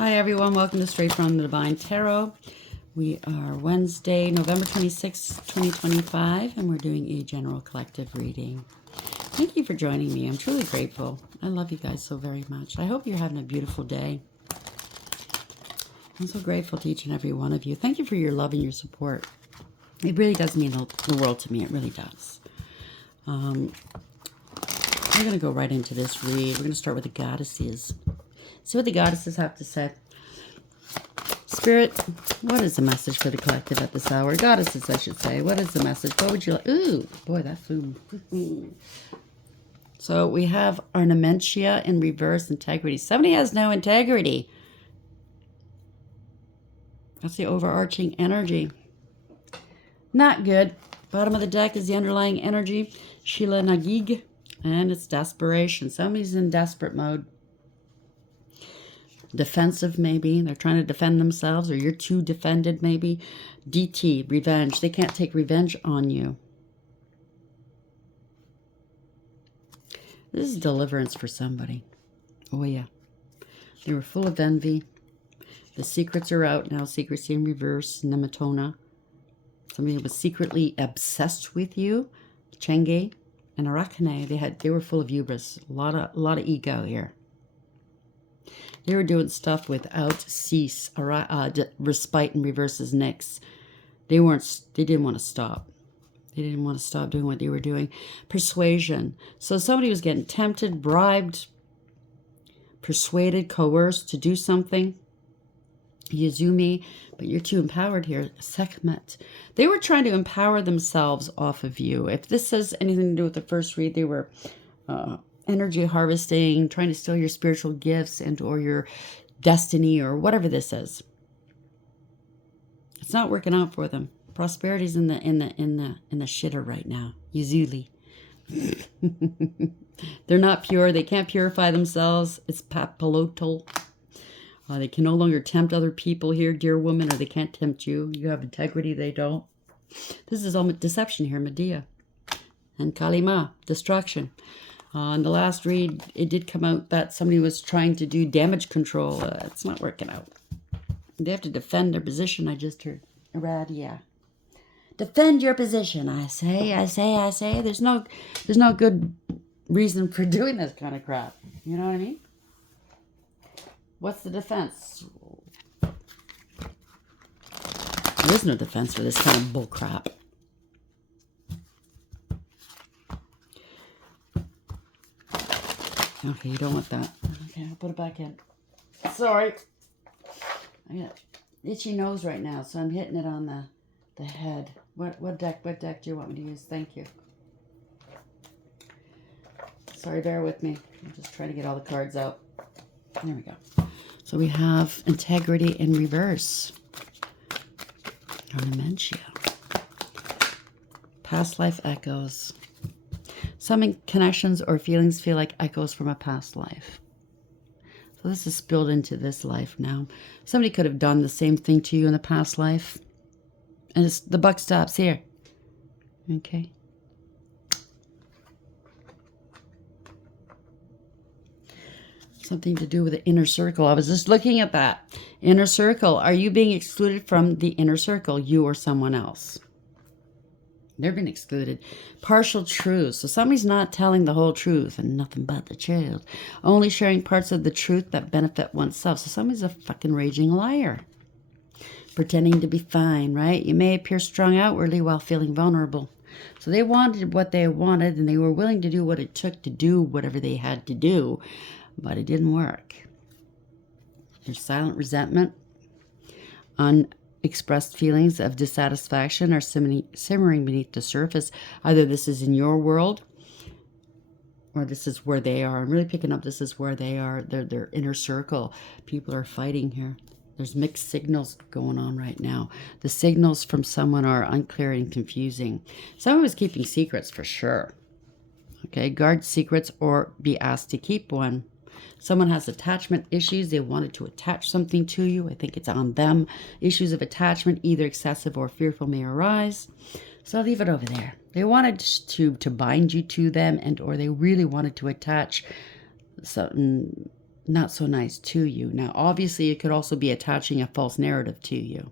Hi everyone, welcome to Straight from the Divine Tarot. We are Wednesday, November 26, 2025, and we're doing a general collective reading. Thank you for joining me. I'm truly grateful. I love you guys so very much. I hope you're having a beautiful day. I'm so grateful to each and every one of you. Thank you for your love and your support. It really does mean the world to me. It really does. We're going to go right into this read. We're going to start with the goddesses. See what the goddesses have to say. Spirit, what is the message for the collective at this hour? Goddesses, I should say. What is the message? What would you like? Ooh, boy, that flew. So we have ornamentia in reverse, integrity. Somebody has no integrity. That's the overarching energy. Not good. Bottom of the deck is the underlying energy. Sheila Nagig. And it's desperation. Somebody's in desperate mode. Defensive, maybe. They're trying to defend themselves, or you're too defended, maybe. DT, revenge. They can't take revenge on you. This is deliverance for somebody. Oh, yeah. They were full of envy. The secrets are out now. Secrecy in reverse. Nematona. Somebody was secretly obsessed with you. Chenge and Arachne. They were full of hubris. A lot of ego here. They were doing stuff without cease. Respite in reverse is Nyx. They didn't want to stop. They didn't want to stop doing what they were doing. Persuasion. So somebody was getting tempted, bribed, persuaded, coerced to do something. Yuzumi, but you're too empowered here. Sekhmet. They were trying to empower themselves off of you. If this has anything to do with the first read, they were energy harvesting, trying to steal your spiritual gifts and or your destiny or whatever this is. It's not working out for them. Prosperity's in the shitter right now. Yuzuli. They're not pure. They can't purify themselves. It's papalotal. They can no longer tempt other people here, dear woman, or they can't tempt you. You have integrity, they don't. This is all deception here, Medea. And Kalima, destruction. In the last read, it did come out that somebody was trying to do damage control. It's not working out. They have to defend their position, I just heard. Aradia. Defend your position, I say. There's no good reason for doing this kind of crap. You know what I mean? What's the defense? There is no defense for this kind of bull crap. Okay, you don't want that. Okay, I'll put it back in. Sorry. I got itchy nose right now, so I'm hitting it on the head. What deck do you want me to use? Thank you. Sorry, bear with me. I'm just trying to get all the cards out. There we go. So we have integrity in reverse. Ornamentia. Past life echoes. Some connections or feelings feel like echoes from a past life. So this is spilled into this life now. Somebody could have done the same thing to you in the past life. And the buck stops here. Okay. Something to do with the inner circle. I was just looking at that. Inner circle. Are you being excluded from the inner circle, you or someone else? They're being excluded. Partial truth. So somebody's not telling the whole truth and nothing but the truth. Only sharing parts of the truth that benefit oneself. So somebody's a fucking raging liar. Pretending to be fine, right? You may appear strong outwardly while feeling vulnerable. So they wanted what they wanted and they were willing to do what it took to do whatever they had to do. But it didn't work. There's silent resentment. Unexpressed feelings of dissatisfaction are simmering beneath the surface. Either this is in your world or this is where they are. I'm really picking up this is where they are. Their inner circle. People are fighting here. There's mixed signals going on right now. The signals from someone are unclear and confusing. Someone was keeping secrets for sure. Okay, guard secrets or be asked to keep one. Someone has attachment issues. They wanted to attach something to you. I think it's on them. Issues of attachment, either excessive or fearful, may arise. So I'll leave it over there. They wanted to bind you to them and or they really wanted to attach something not so nice to you. Now, obviously, it could also be attaching a false narrative to you.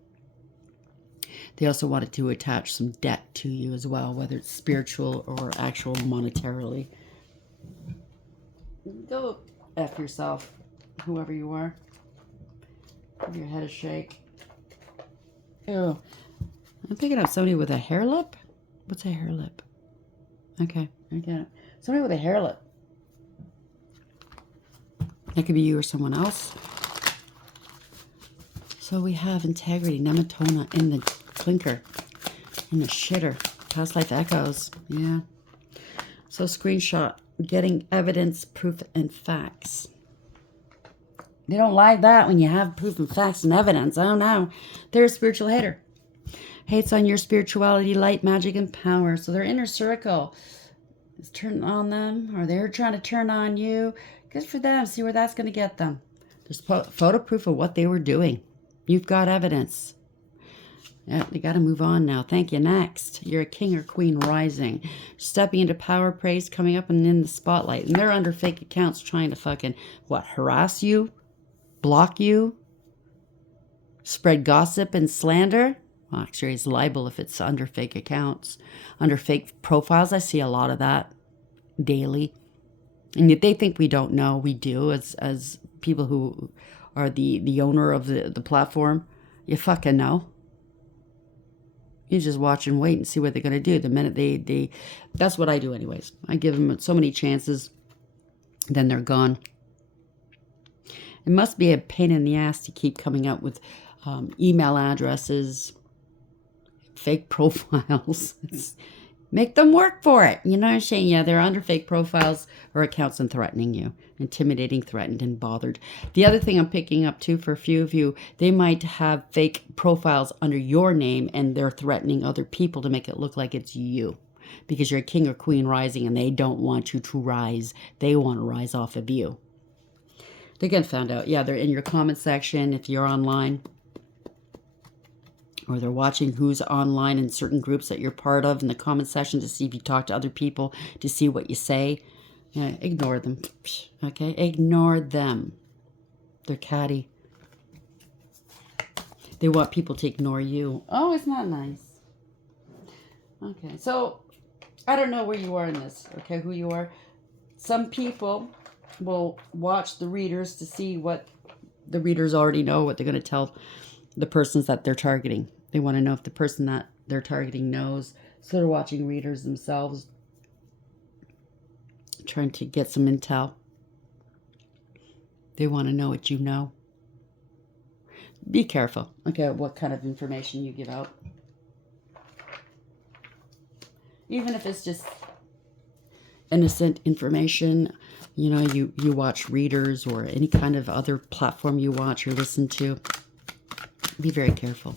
They also wanted to attach some debt to you as well, whether it's spiritual or actual monetarily. Go F yourself, whoever you are. Give your head a shake. Ew. I'm picking up somebody with a hair lip. What's a hair lip? Okay, I get it. Somebody with a hair lip. That could be you or someone else. So we have integrity, nematona in the clinker, in the shitter. Past life echoes. Yeah. So screenshot, getting evidence, proof, and facts. They don't like that when you have proof and facts and evidence. Oh no. They're a spiritual hater. Hates on your spirituality, light, magic, and power. So their inner circle is turning on them, or they're trying to turn on you. Good for them. See where that's going to get them. There's photo proof of what they were doing. You've got evidence. Yeah, they got to move on now. Thank you. Next, you're a king or queen rising. Stepping into power, praise, coming up and in the spotlight. And they're under fake accounts trying to fucking, what, harass you? Block you? Spread gossip and slander? Well, actually, it's libel if it's under fake accounts. Under fake profiles, I see a lot of that daily. And yet they think we don't know. We do as people who are the owner of the platform. You fucking know. You just watch and wait and see what they're going to do. The minute they that's what I do anyways. I give them so many chances, then they're gone. It must be a pain in the ass to keep coming up with email addresses, fake profiles. Make them work for it. You know what I'm saying? Yeah, they're under fake profiles or accounts and threatening you. Intimidating, threatened, and bothered. The other thing I'm picking up too for a few of you, they might have fake profiles under your name and they're threatening other people to make it look like it's you. Because you're a king or queen rising and they don't want you to rise. They want to rise off of you. They get found out. Yeah, they're in your comment section if you're online. Or they're watching who's online in certain groups that you're part of in the comment section to see if you talk to other people, to see what you say. Yeah, ignore them. Okay? Ignore them. They're catty. They want people to ignore you. Oh, it's not nice. Okay, so I don't know where you are in this, okay, who you are. Some people will watch the readers to see what the readers already know, what they're going to tell the persons that they're targeting. They want to know if the person that they're targeting knows. So they're watching readers themselves, trying to get some intel. They want to know what you know. Be careful, okay, what kind of information you give out. Even if it's just innocent information, you know, you watch readers or any kind of other platform you watch or listen to. Be very careful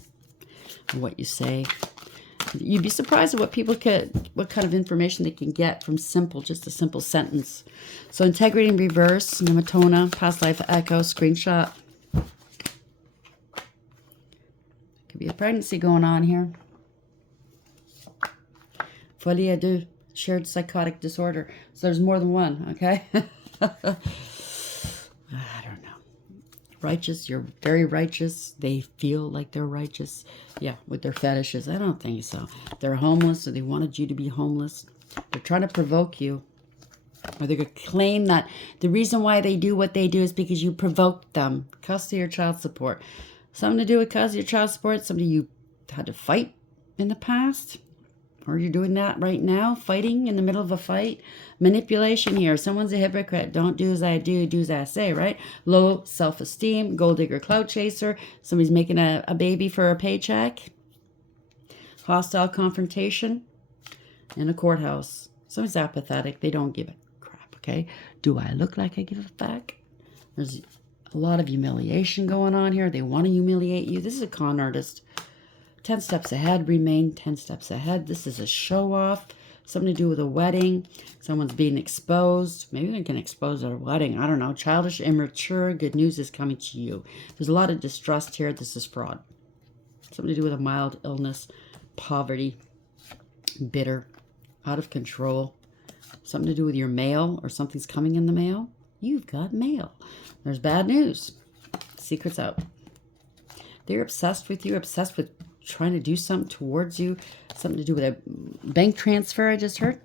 what you say. You'd be surprised at what people what kind of information they can get from just a simple sentence. So integrity in reverse, nematona, past life echo, screenshot. Could be a pregnancy going on here. Folie à deux, shared psychotic disorder. So there's more than one, okay? I don't know. Righteous, you're very righteous. They feel like they're righteous. Yeah, with their fetishes. I don't think so. They're homeless, or they wanted you to be homeless. They're trying to provoke you. Or they're going to claim that the reason why they do what they do is because you provoked them. Custody or child support. Something to do with custody or child support. Somebody you had to fight in the past. Or you're doing that right now, fighting in the middle of a fight. Manipulation here. Someone's a hypocrite. Don't do as I do as I say, right? Low self-esteem, gold digger, clout chaser. Somebody's making a baby for a paycheck. Hostile confrontation in a courthouse. Somebody's apathetic. They don't give a crap, okay? Do I look like I give a fuck? There's a lot of humiliation going on here. They want to humiliate you. This is a con artist. 10 steps ahead, remain 10 steps ahead. This is a show off, something to do with a wedding. Someone's being exposed. Maybe they can expose at a wedding. I don't know. Childish, immature. Good news is coming to you. There's a lot of distrust here. This is fraud. Something to do with a mild illness, poverty, bitter, out of control. Something to do with your mail or something's coming in the mail. You've got mail. There's bad news. Secret's out. They're obsessed with you, obsessed with trying to do something towards you, something to do with a bank transfer, I just heard.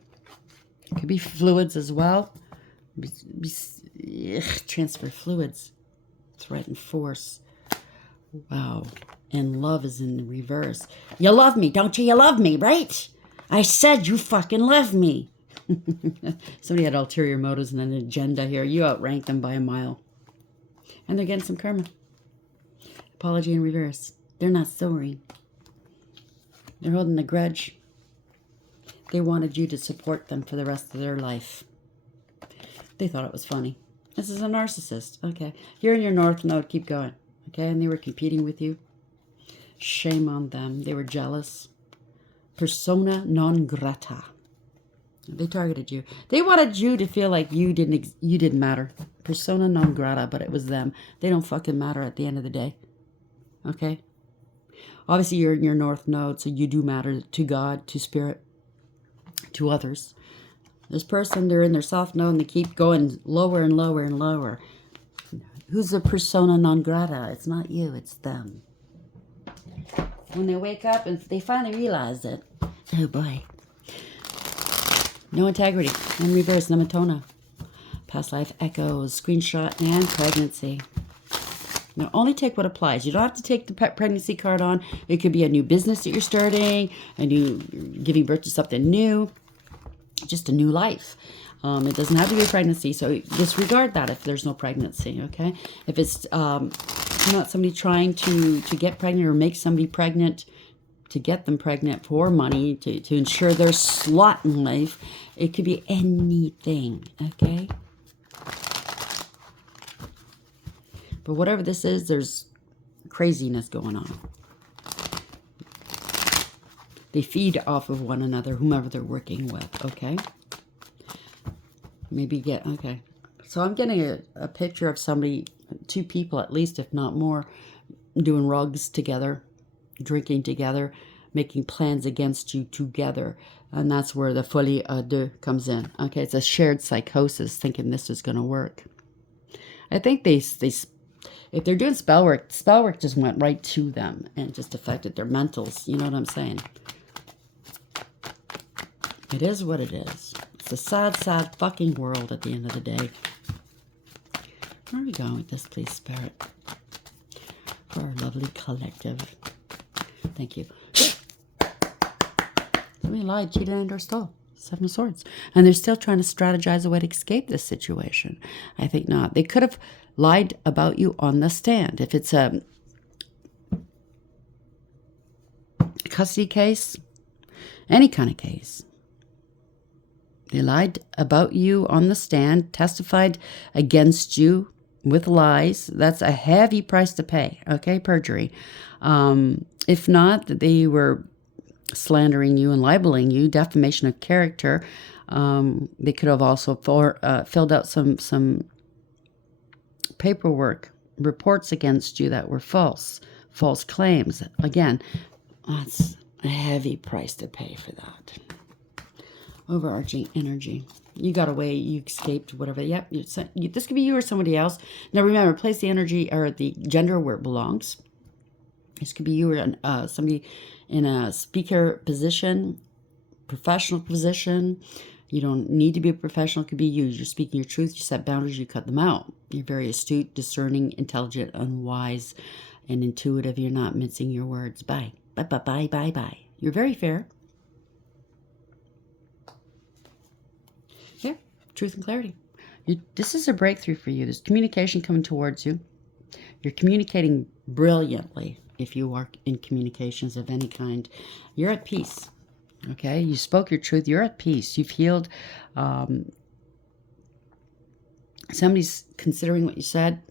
It could be fluids as well. Transfer fluids. Threat and force. Wow. And love is in the reverse. You love me, don't you? You love me, right? I said you fucking love me. Somebody had ulterior motives and an agenda here. You outrank them by a mile. And they're getting some karma. Apology in reverse. They're not sorry. They're holding a grudge. They wanted you to support them for the rest of their life. They thought it was funny. This is a narcissist. Okay. You're in your north node. Keep going. Okay. And they were competing with you. Shame on them. They were jealous. Persona non grata. They targeted you. They wanted you to feel like you didn't matter. Persona non grata, but it was them. They don't fucking matter at the end of the day. Okay? Obviously, you're in your north node, so you do matter to God, to spirit, to others. This person, they're in their south node, and they keep going lower and lower and lower. Who's the persona non grata? It's not you, it's them. When they wake up and they finally realize it, oh boy. No integrity. In reverse, nematona. Past life echoes, screenshot, and pregnancy. Now, only take what applies. You don't have to take the pregnancy card on. It could be a new business that you're starting, you're giving birth to something new, just a new life. It doesn't have to be a pregnancy, so disregard that if there's no pregnancy, okay? If it's not somebody trying to get pregnant or make somebody pregnant, to get them pregnant for money, to ensure their slot in life, it could be anything, okay? But whatever this is, there's craziness going on. They feed off of one another, whomever they're working with, okay? Maybe okay. So I'm getting a picture of somebody, two people at least, if not more, doing rugs together, drinking together, making plans against you together. And that's where the folie à deux comes in. Okay, it's a shared psychosis, thinking this is going to work. I think they if they're doing spell work just went right to them and just affected their mentals. You know what I'm saying? It is what it is. It's a sad, sad fucking world at the end of the day. Where are we going with this, please, Spirit? For our lovely collective. Thank you. Somebody lied, cheated, and or stole. Seven of Swords. And they're still trying to strategize a way to escape this situation. I think not. They could have lied about you on the stand. If it's a custody case, any kind of case. They lied about you on the stand, testified against you with lies. That's a heavy price to pay, okay? Perjury. If not, they were slandering you and libeling you, defamation of character. They could have also filled out some paperwork, reports against you that were false claims. Again, that's a heavy price to pay for that. Overarching energy. You got away, you escaped, whatever. Yep, this could be you or somebody else. Now remember, place the energy or the gender where it belongs. This could be you or somebody in a speaker position, professional position. You don't need to be a professional. It could be you. You're speaking your truth. You set boundaries. You cut them out. You're very astute, discerning, intelligent, unwise, and intuitive. You're not mincing your words. Bye. Bye, bye, bye, bye, bye. You're very fair. Here, truth and clarity. This is a breakthrough for you. There's communication coming towards you. You're communicating brilliantly if you are in communications of any kind. You're at peace. Okay, you spoke your truth. You're at peace. You've healed. Somebody's considering what you said.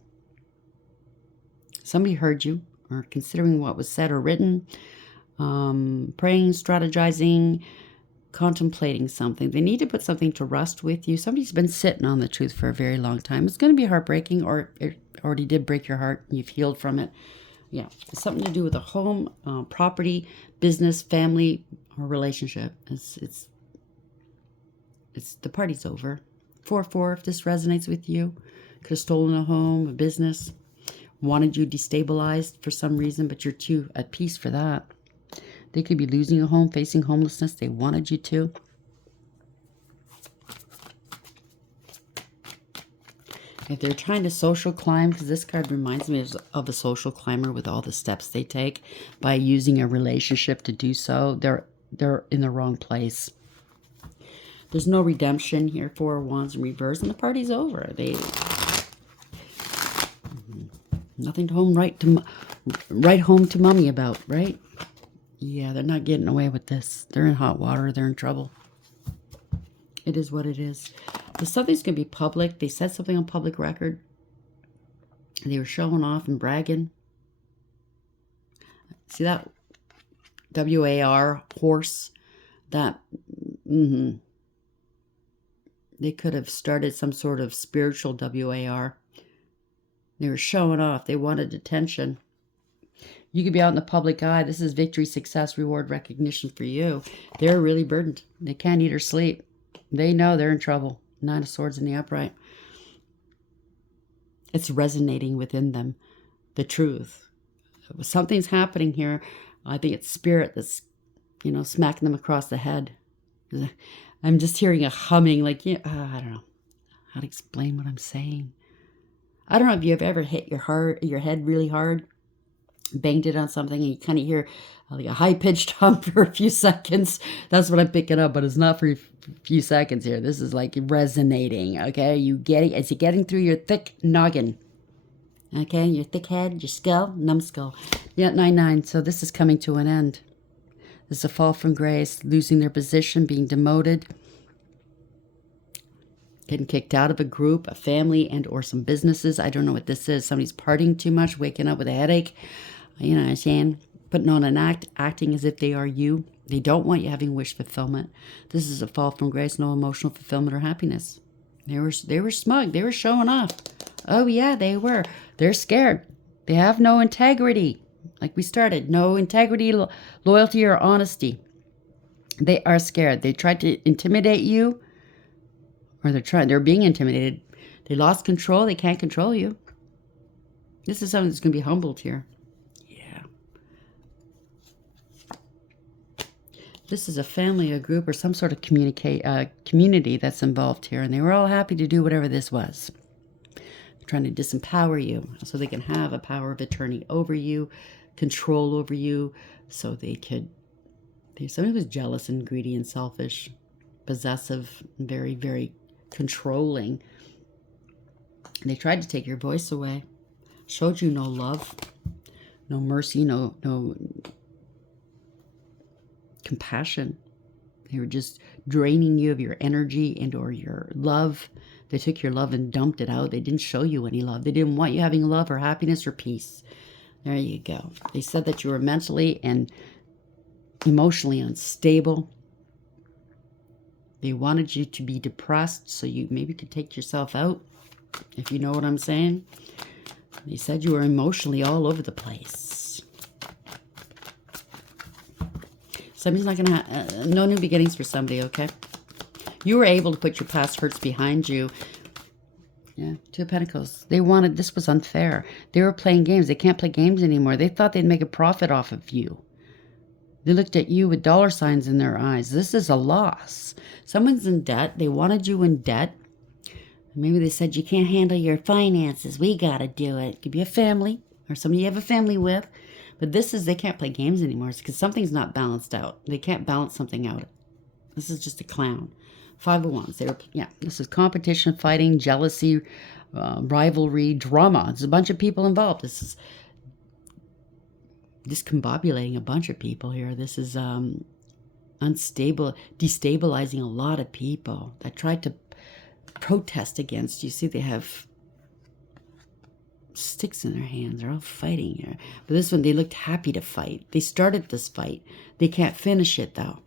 Somebody heard you or considering what was said or written. Praying, strategizing, contemplating something. They need to put something to rest with you. Somebody's been sitting on the truth for a very long time. It's going to be heartbreaking, or it already did break your heart. You've healed from it. Yeah, it's something to do with a home, property, business, family, or relationship. It's the party's over. 4-4, if this resonates with you. Could have stolen a home, a business. Wanted you destabilized for some reason, but you're too at peace for that. They could be losing a home, facing homelessness. They wanted you to. If they're trying to social climb, because this card reminds me of a social climber with all the steps they take by using a relationship to do so, they're in the wrong place. There's no redemption here. 4 of Wands in reverse, and the party's over. Nothing to write home to mommy about, right? Yeah, they're not getting away with this. They're in hot water. They're in trouble. It is what it is. But something's going to be public. They said something on public record. They were showing off and bragging. See that? W-A-R, horse. That, They could have started some sort of spiritual W-A-R. They were showing off. They wanted attention. You could be out in the public eye. This is victory, success, reward, recognition for you. They're really burdened. They can't eat or sleep. They know they're in trouble. 9 of Swords in the upright. It's resonating within them. The truth. Something's happening here. I think it's spirit that's, smacking them across the head. I'm just hearing a humming like, I don't know how to explain what I'm saying. I don't know if you've ever hit your head really hard, banged it on something, and you kind of hear like a high-pitched hum for a few seconds. That's what I'm picking up, but it's not for a few seconds here. This is like resonating, okay? It's getting through your thick noggin, okay? Your thick head, your skull, numbskull. Yeah, 9-9. So this is coming to an end. This is a fall from grace, losing their position, being demoted, getting kicked out of a group, a family, and or some businesses. I don't know what this is. Somebody's partying too much, waking up with a headache. You know what I'm saying? Putting on an act, acting as if they are you. They don't want you having wish fulfillment. This is a fall from grace, no emotional fulfillment or happiness. They were smug. They were showing off. Oh, yeah, they were. They're scared. They have no integrity. Like we started. No integrity, loyalty, or honesty. They are scared. They tried to intimidate you. Or they're being intimidated. They lost control. They can't control you. This is someone that's going to be humbled here. Yeah. This is a family, a group, or some sort of community that's involved here. And they were all happy to do whatever this was. They're trying to disempower you so they can have a power of attorney over you, control over you, so they could... Somebody was jealous and greedy and selfish, possessive, very, very controlling. And they tried to take your voice away. Showed you no love, no mercy, no compassion. They were just draining you of your energy and or your love. They took your love and dumped it out. They didn't show you any love. They didn't want you having love or happiness or peace. There you go. They said that you were mentally and emotionally unstable. They wanted you to be depressed so you maybe could take yourself out, if you know what I'm saying. They said you were emotionally all over the place. Somebody's not going to have... no new beginnings for somebody, okay? You were able to put your past hurts behind you. Yeah, 2 of Pentacles. This was unfair. They were playing games. They can't play games anymore. They thought they'd make a profit off of you. They looked at you with dollar signs in their eyes. This is a loss. Someone's in debt. They wanted you in debt. Maybe they said, you can't handle your finances. We got to do it. It could be a family or somebody you have a family with. But they can't play games anymore. It's because something's not balanced out. They can't balance something out. This is just a clown. 5 of Wands. This is competition, fighting, jealousy, rivalry, drama. There's a bunch of people involved. This is discombobulating a bunch of people here. This is unstable, destabilizing a lot of people that tried to protest against. You see, they have sticks in their hands. They're all fighting here. But this one, they looked happy to fight. They started this fight. They can't finish it, though.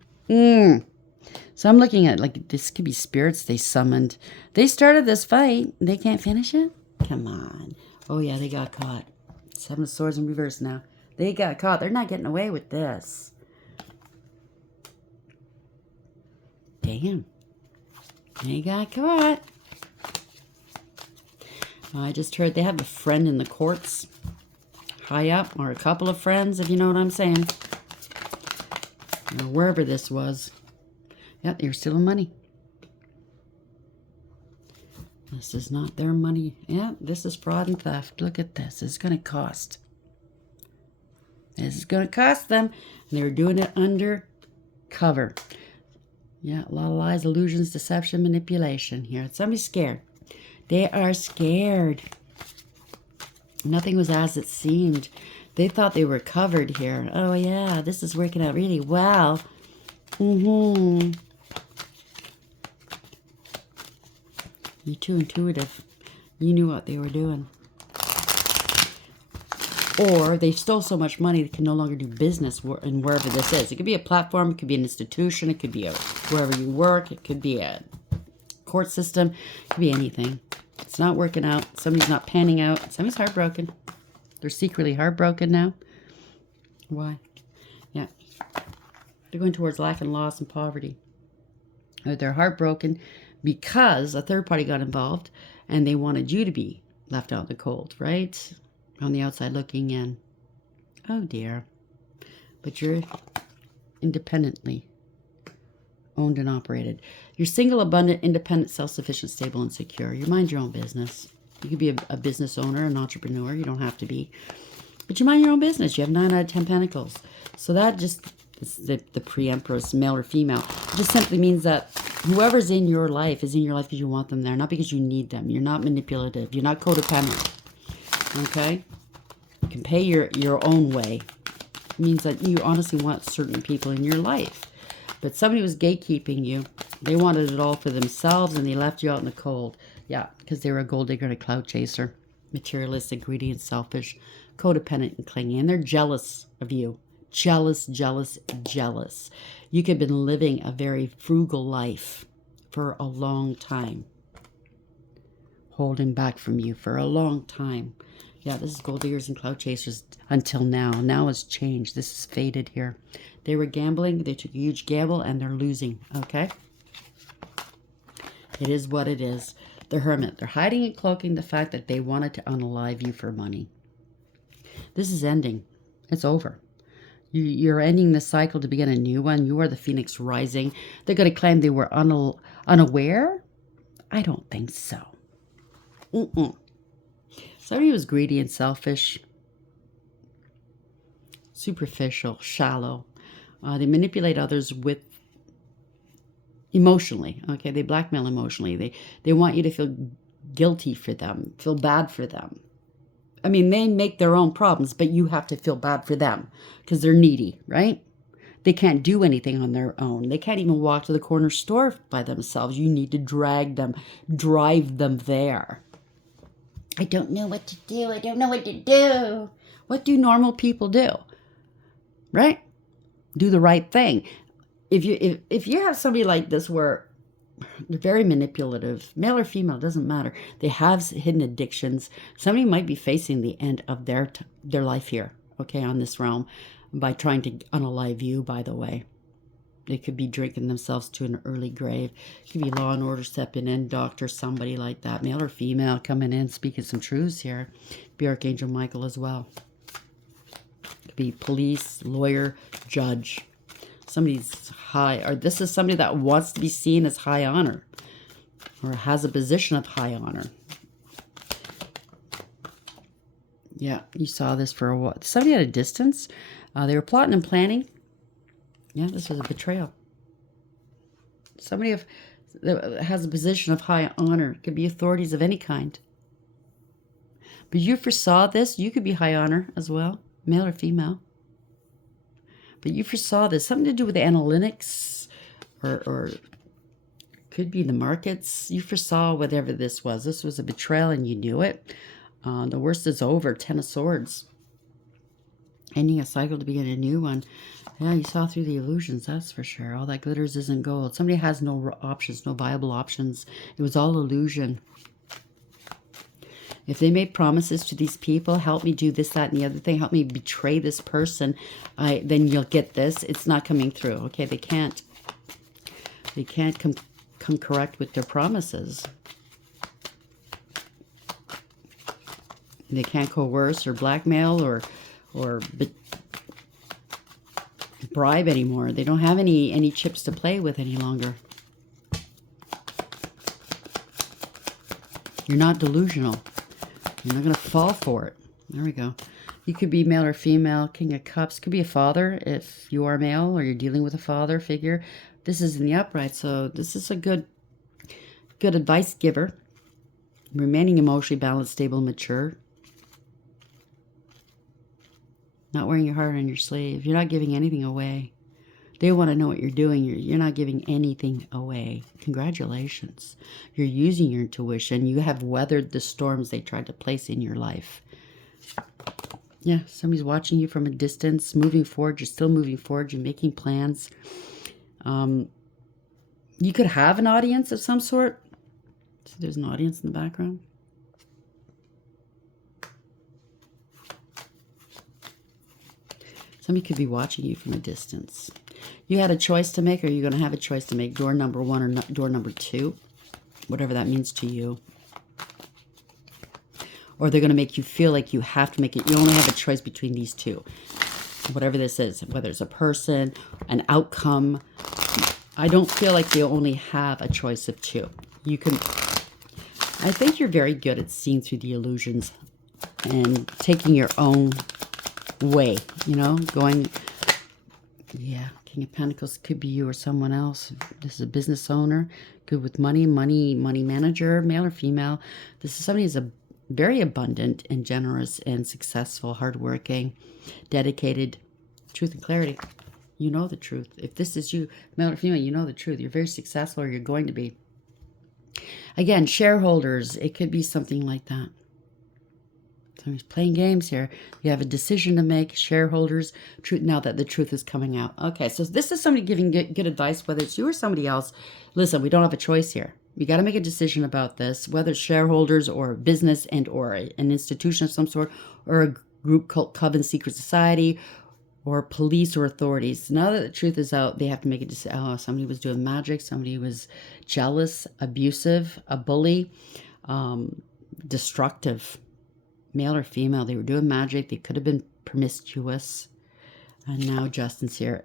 So I'm looking at, like, this could be spirits they summoned. They started this fight. They can't finish it? Come on. Oh, yeah, they got caught. 7 of Swords in reverse now. They got caught. They're not getting away with this. Damn. They got caught. I just heard they have a friend in the courts, high up, or a couple of friends, if you know what I'm saying. Or wherever this was. Yep, they're stealing money. This is not their money. Yeah, this is fraud and theft. Look at this. It's going to cost. This is going to cost them. And they were doing it under cover. Yeah, a lot of lies, illusions, deception, manipulation here. Somebody's scared. They are scared. Nothing was as it seemed. They thought they were covered here. Oh, yeah, this is working out really well. You're too intuitive. You knew what they were doing. Or they stole so much money they can no longer do business in wherever this is. It could be a platform. It could be an institution. It could be wherever you work. It could be a court system. It could be anything. It's not working out. Somebody's not panning out. Somebody's heartbroken. They're secretly heartbroken now. Why? Yeah. They're going towards lack and loss and poverty. Or they're heartbroken because a third party got involved and they wanted you to be left out in the cold, right? On the outside looking in. Oh dear. But you're independently owned and operated. You're single, abundant, independent, self-sufficient, stable, and secure. You mind your own business. You could be a business owner, an entrepreneur. You don't have to be. But you mind your own business. You have 9 out of 10 pentacles. So that just, the pre-empress, male or female, it just simply means that whoever's in your life is in your life because you want them there, not because you need them. You're not manipulative. You're not codependent. Okay? You can pay your own way. It means that you honestly want certain people in your life. But somebody was gatekeeping you. They wanted it all for themselves and they left you out in the cold. Yeah, because they were a gold digger and a cloud chaser. Materialistic, greedy, and selfish. Codependent and clingy. And they're jealous of you. Jealous, jealous, jealous. You could have been living a very frugal life for a long time. Holding back from you for a long time. Yeah, this is gold diggers and cloud chasers until now. Now it's changed. This is faded here. They were gambling. They took a huge gamble and they're losing. Okay? It is what it is. The hermit. They're hiding and cloaking the fact that they wanted to unalive you for money. This is ending. It's over. You're ending the cycle to begin a new one. You are the phoenix rising. They're going to claim they were unaware? I don't think so. Somebody was greedy and selfish, superficial, shallow. They manipulate others with emotionally. Okay, they blackmail emotionally. They want you to feel guilty for them, feel bad for them. I mean, they make their own problems, but you have to feel bad for them because they're needy, right? They can't do anything on their own. They can't even walk to the corner store by themselves. You need to drag them, drive them there. I don't know what to do. I don't know what to do. What do normal people do? Right? Do the right thing. If you have somebody like this where they're very manipulative, male or female, doesn't matter. They have hidden addictions. Somebody might be facing the end of their life here, okay, on this realm, by trying to unalive you, by the way. They could be drinking themselves to an early grave. It could be law and order stepping in, doctor, somebody like that, male or female, coming in, speaking some truths here. Be Archangel Michael as well. It could be police, lawyer, judge. Somebody's high, or this is somebody that wants to be seen as high honor or has a position of high honor. Yeah, you saw this for a while. Somebody at a distance. They were plotting and planning. Yeah, this was a betrayal. Somebody that has a position of high honor. It could be authorities of any kind. But you foresaw this. You could be high honor as well, male or female. But you foresaw this. Something to do with the analytics or could be the markets. You foresaw whatever this was. This was a betrayal and you knew it. The worst is over. 10 of Swords. Ending a cycle to begin a new one. Yeah, you saw through the illusions, that's for sure. All that glitters isn't gold. Somebody has no options, no viable options. It was all illusion. If they made promises to these people, help me do this, that, and the other thing, help me betray this person, then you'll get this. It's not coming through. Okay, they can't come correct with their promises. They can't coerce or blackmail or bribe anymore. They don't have any chips to play with any longer. You're not delusional. You're not going to fall for it. There we go. You could be male or female. King of Cups. Could be a father if you are male or you're dealing with a father figure. This is in the upright, so this is a good advice giver. Remaining emotionally balanced, stable, mature. Not wearing your heart on your sleeve. You're not giving anything away. They want to know what you're doing. You're not giving anything away. Congratulations. You're using your intuition. You have weathered the storms they tried to place in your life. Yeah, somebody's watching you from a distance, moving forward. You're still moving forward. You're making plans. You could have an audience of some sort. So there's an audience in the background. Somebody could be watching you from a distance. You had a choice to make, or you're going to have a choice to make. Door number 1 or door number 2. Whatever that means to you. Or they're going to make you feel like you have to make it. You only have a choice between these two. Whatever this is. Whether it's a person, an outcome. I don't feel like you only have a choice of 2. You can... I think you're very good at seeing through the illusions and taking your own way, you know, going, yeah, King of Pentacles could be you or someone else. This is a business owner, good with money manager, male or female. This is somebody who's very abundant and generous and successful, hardworking, dedicated, truth and clarity. You know the truth. If this is you, male or female, you know the truth. You're very successful, or you're going to be. Again, shareholders, it could be something like that. Somebody's playing games here. You have a decision to make, shareholders, truth, now that the truth is coming out. Okay, so this is somebody giving good advice, whether it's you or somebody else. Listen, we don't have a choice here. We got to make a decision about this, whether it's shareholders or business and or an institution of some sort, or a group called Coven Secret Society, or police or authorities. Now that the truth is out, they have to make a decision. Oh, somebody was doing magic. Somebody was jealous, abusive, a bully, destructive, male or female. They were doing magic. They could have been promiscuous. And now Justin's here.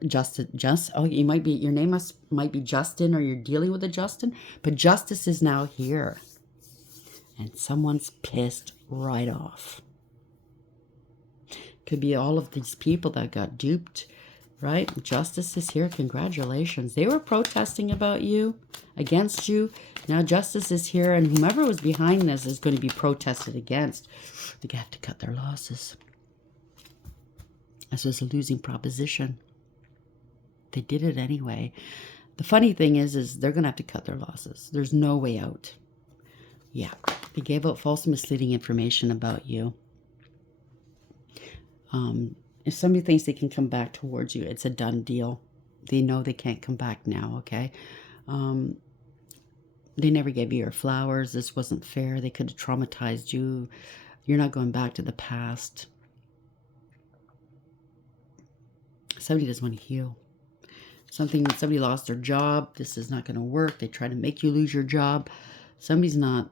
Oh, you might be, your name might be Justin, or you're dealing with a Justin. But justice is now here. And someone's pissed right off. Could be all of these people that got duped, right? Justice is here. Congratulations. They were protesting about you, against you. Now justice is here, and whomever was behind this is going to be protested against. They have to cut their losses. This was a losing proposition. They did it anyway. The funny thing is they're going to have to cut their losses. There's no way out. Yeah. They gave out false, misleading information about you. If somebody thinks they can come back towards you, it's a done deal. They know they can't come back now, okay? They never gave you your flowers. This wasn't fair. They could have traumatized you. You're not going back to the past. Somebody doesn't want to heal. Somebody lost their job. This is not going to work. They try to make you lose your job. Somebody's no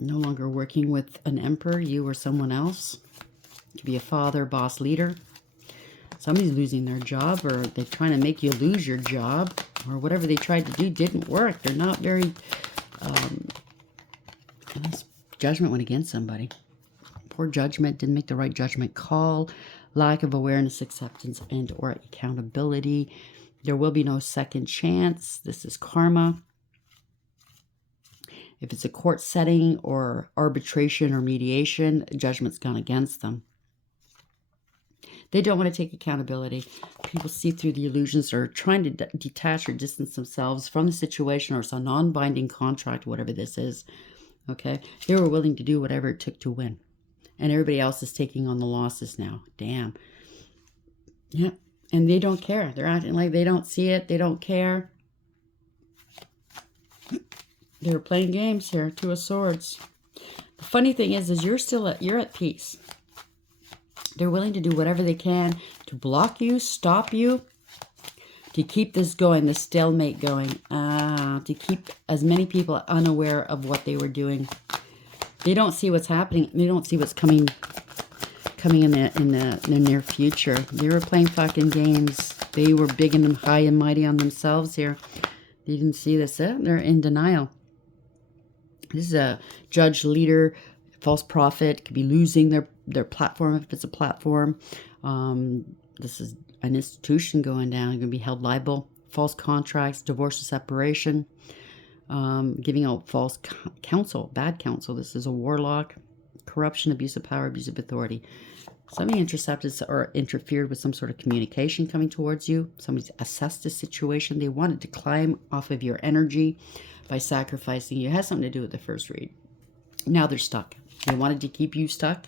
longer working with an emperor, you or someone else. It could be a father, boss, leader. Somebody's losing their job, or they're trying to make you lose your job, or whatever they tried to do didn't work. They're not very... judgment went against somebody. Poor judgment, didn't make the right judgment call. Lack of awareness, acceptance, and or accountability. There will be no second chance. This is karma. If it's a court setting or arbitration or mediation, judgment's gone against them. They don't want to take accountability. People see through the illusions, or trying to detach or distance themselves from the situation, or it's a non-binding contract, whatever this is. Okay? They were willing to do whatever it took to win. And everybody else is taking on the losses now. Damn. Yeah. And they don't care. They're acting like they don't see it. They don't care. They're playing games here. 2 of Swords. The funny thing is you're at peace. They're willing to do whatever they can to block you, stop you, to keep this going, this stalemate going, to keep as many people unaware of what they were doing. They don't see what's happening. They don't see what's coming in the near future. They were playing fucking games. They were big and high and mighty on themselves here. They didn't see this. They're in denial. This is a judge, leader, false prophet. Could be losing their platform if it's a platform. This is an institution going down. Going to be held liable. False contracts, divorce or separation. Giving out false counsel, bad counsel. This is a warlock. Corruption, abuse of power, abuse of authority. Somebody intercepted or interfered with some sort of communication coming towards you. Somebody's assessed the situation. They wanted to climb off of your energy by sacrificing you. It has something to do with the first read. Now they're stuck. They wanted to keep you stuck.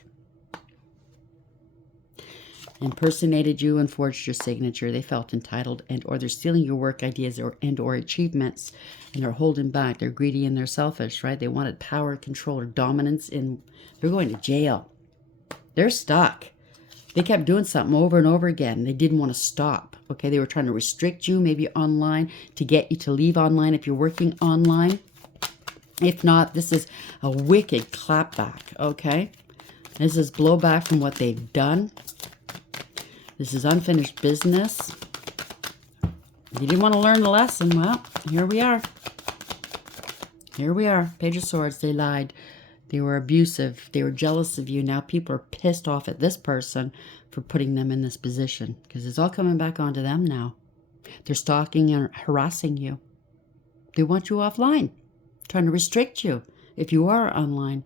Impersonated you and forged your signature. They felt entitled or they're stealing your work ideas or achievements, and they're holding back. They're greedy and they're selfish, right? They wanted power, control, or dominance, and they're going to jail. They're stuck. They kept doing something over and over again. They didn't want to stop. Okay, they were trying to restrict you, maybe online, to get you to leave online if you're working online. If not, this is a wicked clapback. Okay, this is blowback from what they've done. This is unfinished business. You didn't want to learn the lesson. Well, here we are. Here we are. Page of Swords. They lied. They were abusive. They were jealous of you. Now people are pissed off at this person for putting them in this position because it's all coming back onto them now. They're stalking and harassing you. They want you offline, trying to restrict you if you are online.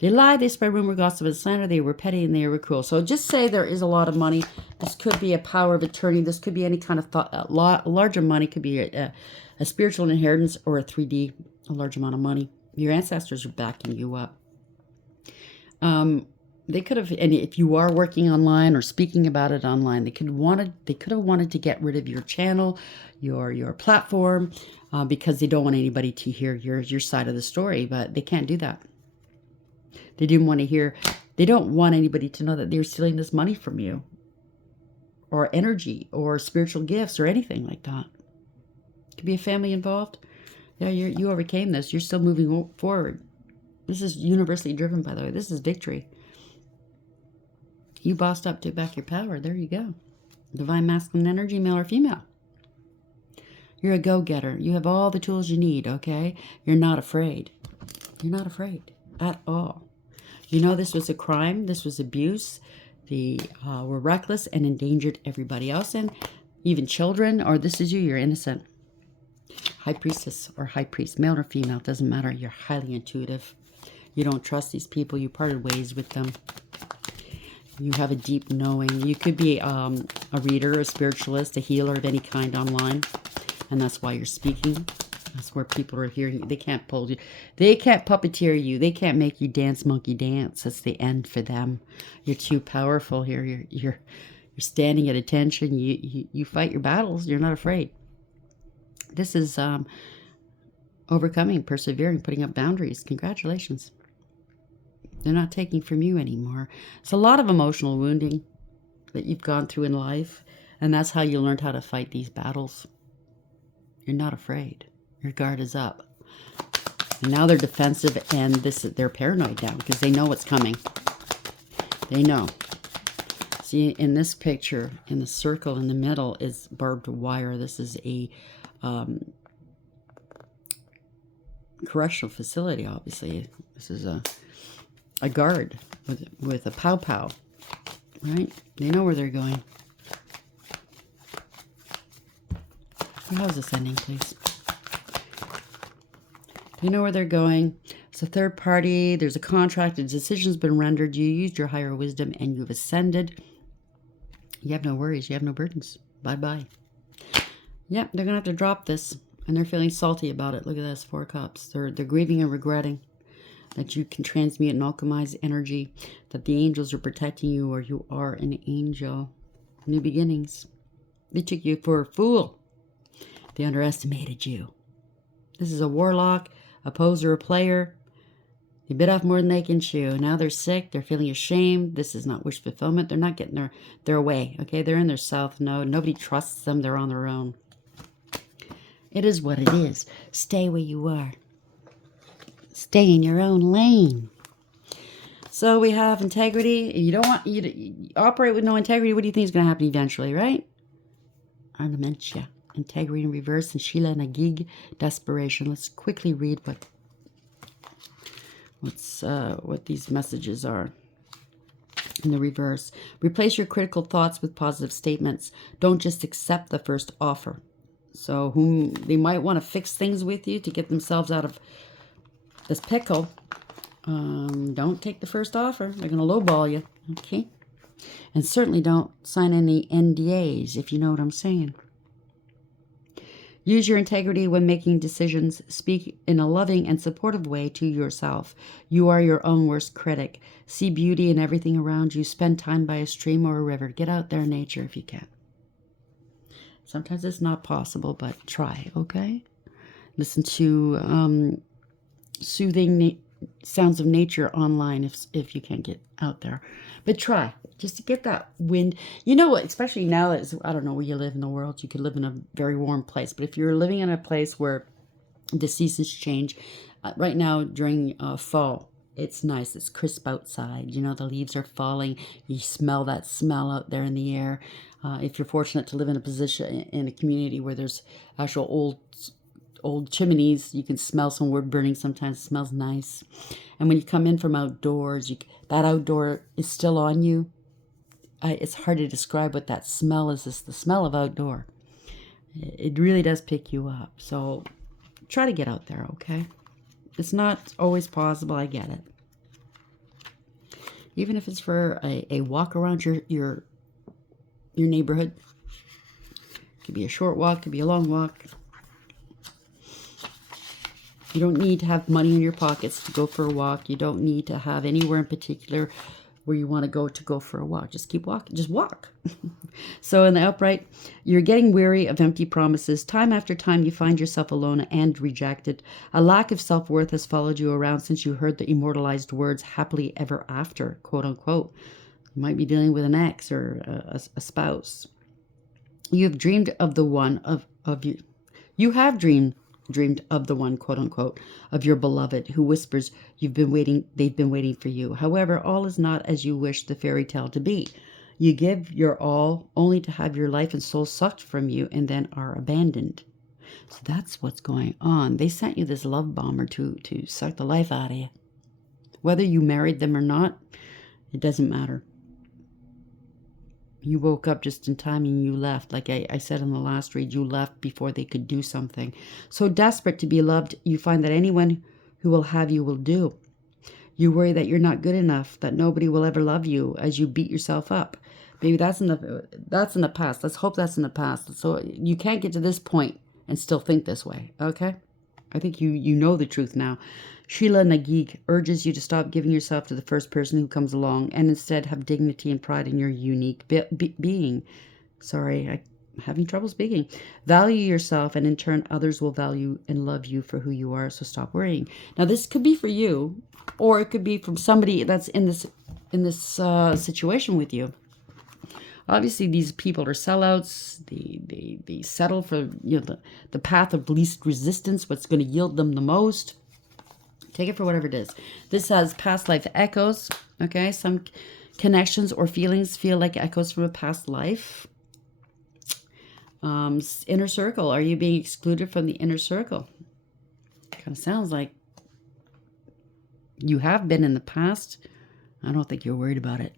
They lied, they spread rumor, gossip, and slander. They were petty and they were cruel. So just say there is a lot of money. This could be a power of attorney. This could be any kind of thought. Larger money could be a spiritual inheritance or a 3D, a large amount of money. Your ancestors are backing you up. They could have, and if you are working online or speaking about it online, they could have wanted to get rid of your channel, your platform, because they don't want anybody to hear your side of the story. But they can't do that. They didn't want to hear. They don't want anybody to know that they're stealing this money from you, or energy, or spiritual gifts, or anything like that. Could be a family involved. Yeah, you overcame this. You're still moving forward. This is universally driven, by the way. This is victory. You bossed up, took back your power. There you go. Divine masculine energy, male or female. You're a go-getter. You have all the tools you need, okay? You're not afraid. You're not afraid at all. You know this was a crime. This was abuse. They were reckless and endangered everybody else, and even children, or this is you, you're innocent. High priestess or high priest, male or female, doesn't matter. You're highly intuitive. You don't trust these people. You parted ways with them. You have a deep knowing. You could be a reader, a spiritualist, a healer of any kind online, and that's why you're speaking. That's where people are hearing you. They can't pull you. They can't puppeteer you. They can't make you dance, monkey dance. That's the end for them. You're too powerful here. You're standing at attention. You fight your battles. You're not afraid. This is overcoming, persevering, putting up boundaries. Congratulations. They're not taking from you anymore. It's a lot of emotional wounding that you've gone through in life, and that's how you learned how to fight these battles. You're not afraid. Your guard is up. And now they're defensive, and they're paranoid now because they know what's coming. They know. See, in this picture, in the circle in the middle is barbed wire. This is a correctional facility, obviously. This is a guard with a pow-pow, right? They know where they're going. How's this ending, please? They know where they're going. It's a third party. There's a contract. A decision's been rendered. You used your higher wisdom and you've ascended. You have no worries. You have no burdens. Bye-bye. Yep, they're going to have to drop this. And they're feeling salty about it. Look at this, 4 cups. They're grieving and regretting that you can transmute and alchemize energy, that the angels are protecting you, or you are an angel. New beginnings. They took you for a fool. They underestimated you. This is a warlock, a poser, a player. They bit off more than they can chew. Now they're sick. They're feeling ashamed. This is not wish fulfillment. They're not getting their way. Okay, they're in their south node. Nobody trusts them. They're on their own. It is what it is. Stay where you are. Stay in your own lane. So we have integrity. You don't want you to operate with no integrity. What do you think is going to happen eventually, right? Dementia, integrity in reverse, and Sheila Nagig, desperation. Let's quickly read what these messages are. In the reverse, replace your critical thoughts with positive statements. Don't just accept the first offer. So whom they might want to fix things with you to get themselves out of this pickle. Don't take the first offer. They're going to lowball you. Okay. And certainly don't sign any NDAs, if you know what I'm saying. Use your integrity when making decisions. Speak in a loving and supportive way to yourself. You are your own worst critic. See beauty in everything around you. Spend time by a stream or a river. Get out there in nature if you can. Sometimes it's not possible, but try, okay? Listen to soothing sounds of nature online if you can't get out there. But try, just to get that wind. You know what, especially now that I don't know where you live in the world. You could live in a very warm place. But if you're living in a place where the seasons change, right now during fall, it's nice. It's crisp outside. You know, the leaves are falling. You smell that smell out there in the air. If you're fortunate to live in a position, in a community where there's actual old chimneys, you can smell some wood burning. Sometimes it smells nice. And when you come in from outdoors, that outdoor is still on you. It's hard to describe what that smell is. It's the smell of outdoor. It really does pick you up. So try to get out there, okay? It's not always possible. I get it. Even if it's for a walk around your neighborhood. It could be a short walk. It could be a long walk. You don't need to have money in your pockets to go for a walk. You don't need to have anywhere in particular where you want to go for a walk. Just keep walking. Just walk. So in the upright, you're getting weary of empty promises. Time after time, you find yourself alone and rejected. A lack of self-worth has followed you around since you heard the immortalized words, happily ever after, quote unquote. You might be dealing with an ex or a spouse. You have dreamed of the one of you. You have dreamed of the one, quote unquote, of your beloved who whispers they've been waiting for you. However, all is not as you wish the fairy tale to be. You give your all only to have your life and soul sucked from you and then are abandoned. So that's what's going on. They sent you this love bomber to suck the life out of you. Whether you married them or not, it doesn't matter. You woke up just in time and you left. Like I said in the last read, you left before they could do something. So desperate to be loved, you find that anyone who will have you will do. You worry that you're not good enough, that nobody will ever love you as you beat yourself up. Maybe that's in the past. Let's hope that's in the past. So you can't get to this point and still think this way, okay? I think you know the truth now. Sheila Nagig urges you to stop giving yourself to the first person who comes along and instead have dignity and pride in your unique being. Sorry, I'm having trouble speaking. Value yourself, and in turn, others will value and love you for who you are. So stop worrying. Now, this could be for you, or it could be from somebody that's in this situation with you. Obviously, these people are sellouts. They settle for the path of least resistance, what's going to yield them the most. Take it for whatever it is. This has past life echoes. Okay, some connections or feelings feel like echoes from a past life. Inner circle. Are you being excluded from the inner circle? Kind of sounds like you have been in the past. I don't think you're worried about it.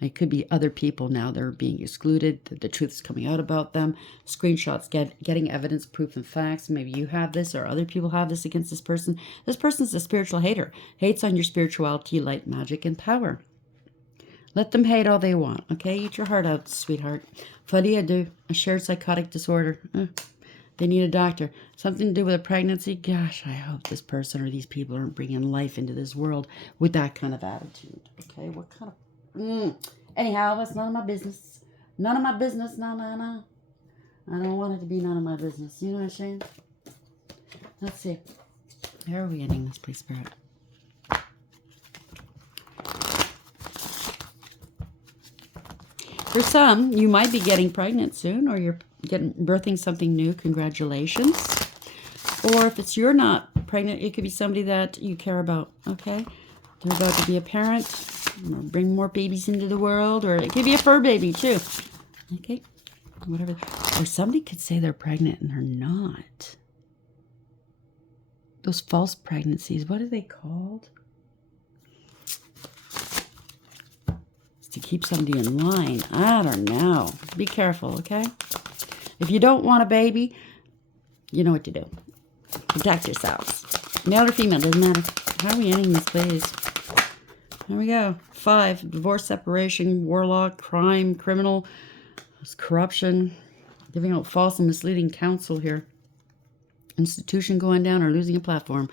It could be other people now that are being excluded. The truth is coming out about them. Screenshots, getting evidence, proof, and facts. Maybe you have this or other people have this against this person. This person's a spiritual hater. Hates on your spirituality, light, magic, and power. Let them hate all they want, okay? Eat your heart out, sweetheart. Folie à deux, a shared psychotic disorder. They need a doctor. Something to do with a pregnancy. Gosh, I hope this person or these people aren't bringing life into this world with that kind of attitude, okay? What kind of... Anyhow, that's none of my business. None of my business. No. I don't want it to be none of my business. You know what I'm saying? Let's see. How are we ending this, please, Spirit? For some, you might be getting pregnant soon, or you're birthing something new. Congratulations. Or if you're not pregnant, it could be somebody that you care about. Okay. They're about to be a parent, or bring more babies into the world, or it could be a fur baby too. Okay, whatever. Or somebody could say they're pregnant and they're not. Those false pregnancies, what are they called? It's to keep somebody in line. I don't know. Be careful, okay? If you don't want a baby, you know what to do. Protect yourselves. Male or female, doesn't matter. How are we ending this, please? There we go. 5, divorce, separation, warlock, crime, criminal, corruption, giving out false and misleading counsel here. Institution going down or losing a platform.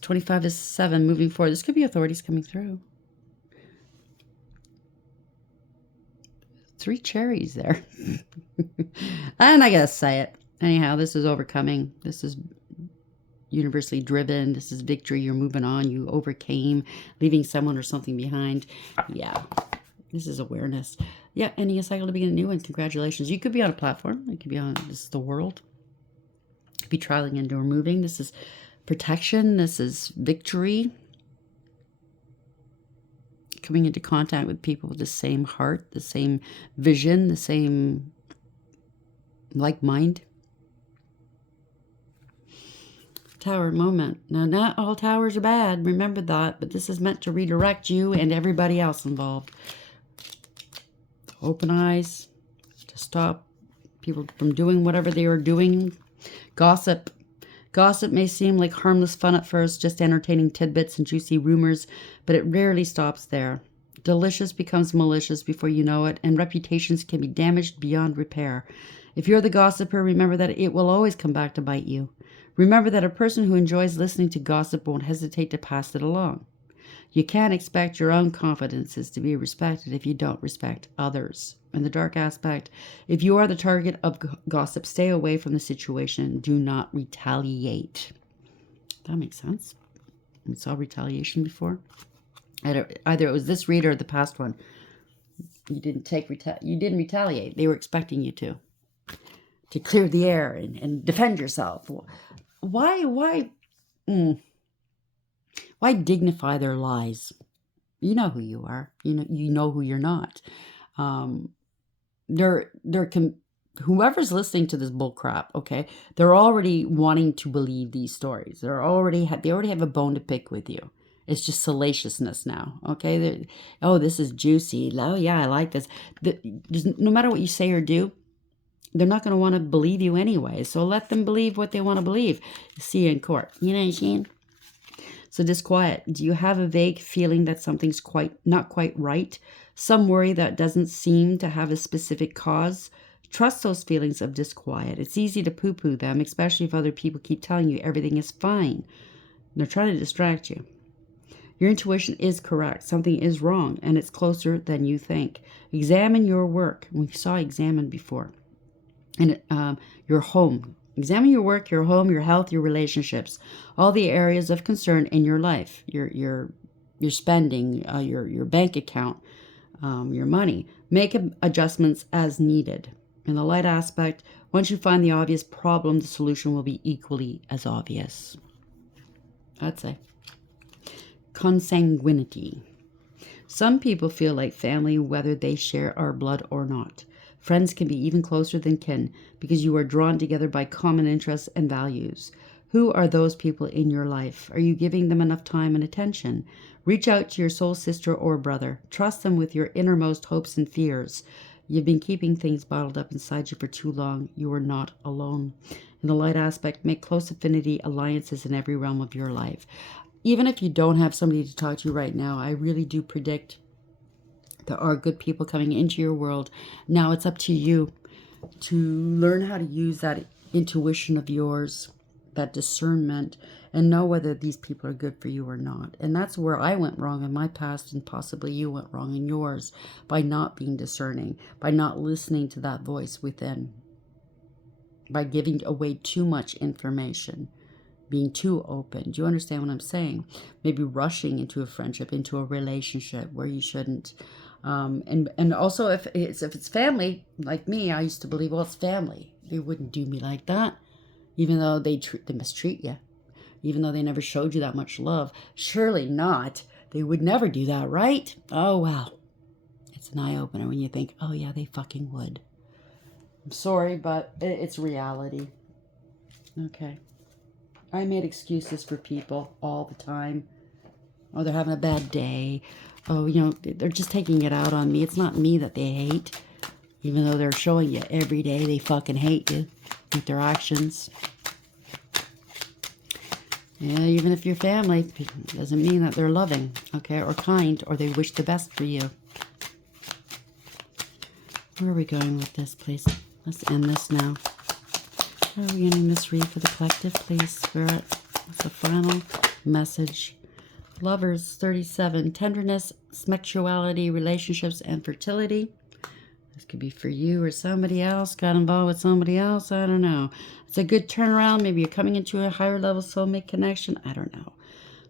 25 is 7, moving forward. This could be authorities coming through. 3 cherries there. And I gotta say it. Anyhow, this is overcoming. This is universally driven. This is victory. You're moving on. You overcame, leaving someone or something behind. Yeah, this is awareness. Yeah, ending a cycle to begin a new one. Congratulations. You could be on a platform. It could be on, this is the world. You could be trialing into or moving. This is protection. This is victory. Coming into contact with people with the same heart, the same vision, the same like mind. Tower moment. Now, not all towers are bad. Remember that. But this is meant to redirect you and everybody else involved. Open eyes. To stop people from doing whatever they are doing. Gossip. Gossip may seem like harmless fun at first, just entertaining tidbits and juicy rumors, but it rarely stops there. Delicious becomes malicious before you know it, and reputations can be damaged beyond repair. If you're the gossiper, remember that it will always come back to bite you. Remember that a person who enjoys listening to gossip won't hesitate to pass it along. You can't expect your own confidences to be respected if you don't respect others. In the dark aspect, if you are the target of gossip, stay away from the situation. Do not retaliate. That makes sense. We saw retaliation before. Either it was this read or the past one. You didn't retaliate. They were expecting you to clear the air and defend yourself. Why dignify their lies? You know who you are. You know who you're not. Whoever's listening to this bull crap, okay, they're already wanting to believe these stories. They already have a bone to pick with you. It's just salaciousness now, okay? Oh, this is juicy. Oh, yeah, I like this. No matter what you say or do, they're not going to want to believe you anyway. So let them believe what they want to believe. See you in court. You know what I'm saying? So disquiet. Do you have a vague feeling that something's not quite right? Some worry that doesn't seem to have a specific cause? Trust those feelings of disquiet. It's easy to poo-poo them, especially if other people keep telling you everything is fine. They're trying to distract you. Your intuition is correct. Something is wrong, and it's closer than you think. Examine your work. We saw examine before. And your home. Examine your work, your home, your health, your relationships, all the areas of concern in your life, your spending, your bank account, your money. Make adjustments as needed. In the light aspect, once you find the obvious problem, the solution will be equally as obvious. I'd say. Consanguinity. Some people feel like family whether they share our blood or not. Friends can be even closer than kin because you are drawn together by common interests and values. Who are those people in your life? Are you giving them enough time and attention? Reach out to your soul sister or brother. Trust them with your innermost hopes and fears. You've been keeping things bottled up inside you for too long. You are not alone. In the light aspect, make close affinity alliances in every realm of your life. Even if you don't have somebody to talk to right now, I really do predict there are good people coming into your world. Now it's up to you to learn how to use that intuition of yours, that discernment, and know whether these people are good for you or not. And that's where I went wrong in my past, and possibly you went wrong in yours, by not being discerning, by not listening to that voice within, by giving away too much information, being too open. Do you understand what I'm saying? Maybe rushing into a friendship, into a relationship where you shouldn't. And also if it's family, like me, I used to believe, well, it's family. They wouldn't do me like that, even though they mistreat you. even though they never showed you that much love. Surely not. They would never do that, right? Oh, well. It's an eye-opener when you think, oh, yeah, they fucking would. I'm sorry, but it's reality. Okay. I made excuses for people all the time. Oh, they're having a bad day. Oh, you know, they're just taking it out on me. It's not me that they hate. Even though they're showing you every day they fucking hate you with their actions. Yeah, even if you're family, doesn't mean that they're loving, okay, or kind, or they wish the best for you. Where are we going with this, please? Let's end this now. Where are we ending this read for the collective, please? Spirit, what's the final message? Lovers, 37. Tenderness, sexuality, relationships, and fertility. This could be for you or somebody else. Got involved with somebody else. I don't know. It's a good turnaround. Maybe you're coming into a higher level soulmate connection. I don't know.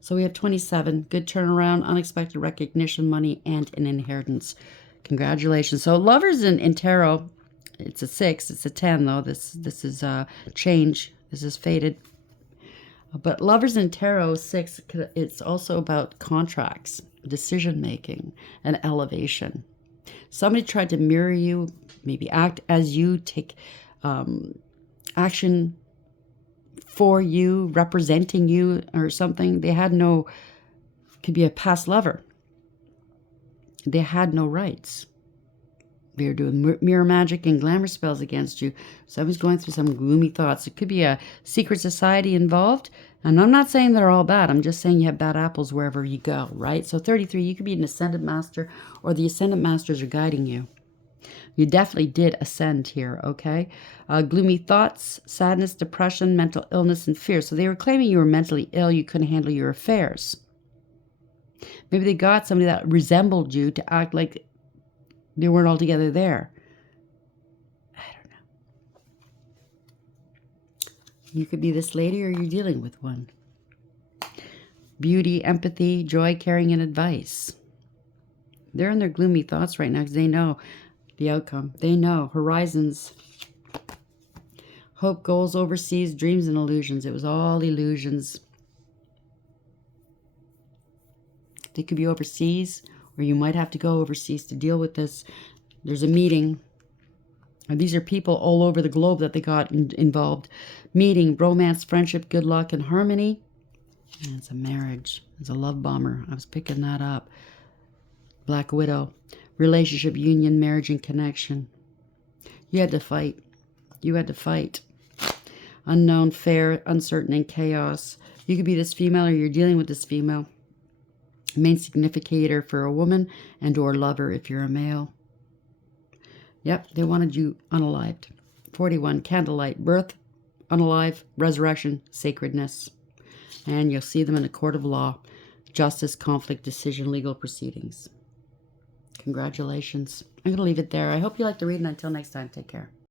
So we have 27. Good turnaround, unexpected recognition, money, and an inheritance. Congratulations. So lovers in tarot, it's a 6. It's a 10, though. This is change. This is faded. But lovers in tarot, 6, it's also about contracts, decision-making, and elevation. Somebody tried to mirror you, maybe act as you, take action for you, representing you or something. They had no, could be a past lover. They had no rights. They were doing mirror magic and glamour spells against you. Somebody's going through some gloomy thoughts. It could be a secret society involved. And I'm not saying they're all bad. I'm just saying you have bad apples wherever you go, right? So 33, you could be an ascended master, or the ascended masters are guiding you. You definitely did ascend here, okay? Gloomy thoughts, sadness, depression, mental illness, and fear. So they were claiming you were mentally ill. You couldn't handle your affairs. Maybe they got somebody that resembled you to act like they weren't altogether there. I don't know. You could be this lady, or you're dealing with one. Beauty, empathy, joy, caring, and advice. They're in their gloomy thoughts right now because they know the outcome. They know. Horizons. Hope, goals, overseas, dreams, and illusions. It was all illusions. They could be overseas, or you might have to go overseas to deal with this. There's a meeting. And these are people all over the globe that they got involved. Meeting, romance, friendship, good luck, and harmony. And it's a marriage. It's a love bomber. I was picking that up. Black Widow. Relationship, union, marriage, and connection. You had to fight. You had to fight. Unknown, fair, uncertain, and chaos. You could be this female, or you're dealing with this female. Main significator for a woman and or lover if you're a male. Yep, they wanted you unalived. 41, candlelight, birth, unalive, resurrection, sacredness. And you'll see them in a court of law. Justice, conflict, decision, legal proceedings. Congratulations. I'm going to leave it there. I hope you like the reading. Until next time, take care.